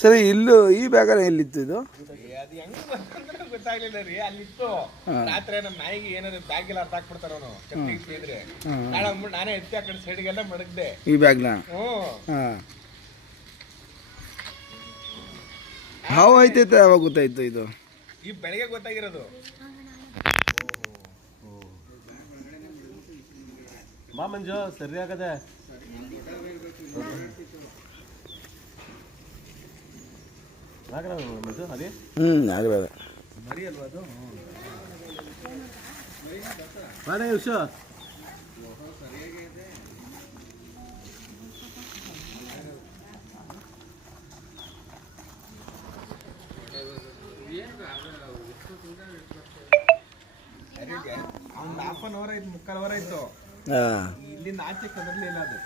ಸರಿ ಇಲ್ಲೂ ಈ ಬ್ಯಾಗರ ಎಲ್ಲಿತ್ತು ಇದು? ಅದು ಹೆಂಗ್ ಬಂತಂದ್ರೆ ಗೊತ್ತಾಗ್ಲಿಲ್ಲ ರೀ. ಅಲ್ಲಿತ್ತು. ರಾತ್ರಿ ನಮ್ಮ ನಾಯಿಗೆ ಏನಾದ್ರು ಬ್ಯಾಗ್ ಎಲ್ಲ ಅರ್ಥ ಹಾಕ್ಬಿಡ್ತಾರ ಅವನು ಚಪ್ಪಲಿ ಇದ್ರೆ. ನಾನೇ ಎತ್ತಿ ಆ ಕಡೆ ಸೈಡ್ಗೆಲ್ಲ ಮಡಗ್ದೆ ಈ ಬ್ಯಾಗ್ನ. ಹಾವು ಐತೈತೆ ಯಾವಾಗ ಗೊತ್ತಾಯ್ತು ಇದು? ಈ ಬೆಳಗ್ಗೆ ಗೊತ್ತಾಗಿರೋದು. ಬಾ ಮಂಜು ಸರಿ ಆಗದೆ. ಮಂಜು ಅದೇ ಆಗಲ್ಲ ಮರಿ ಅಲ್ವಾ ಅದು? ಬಾನೇ ವಿಷ ಒಂದು 1/2 hour ಆಯ್ತು, 3/4 hour ಆಯ್ತು. ಇಲ್ಲಿಂದ ಆಚೆ ಕದರ್ಲಿಲ್ಲ ಅದು.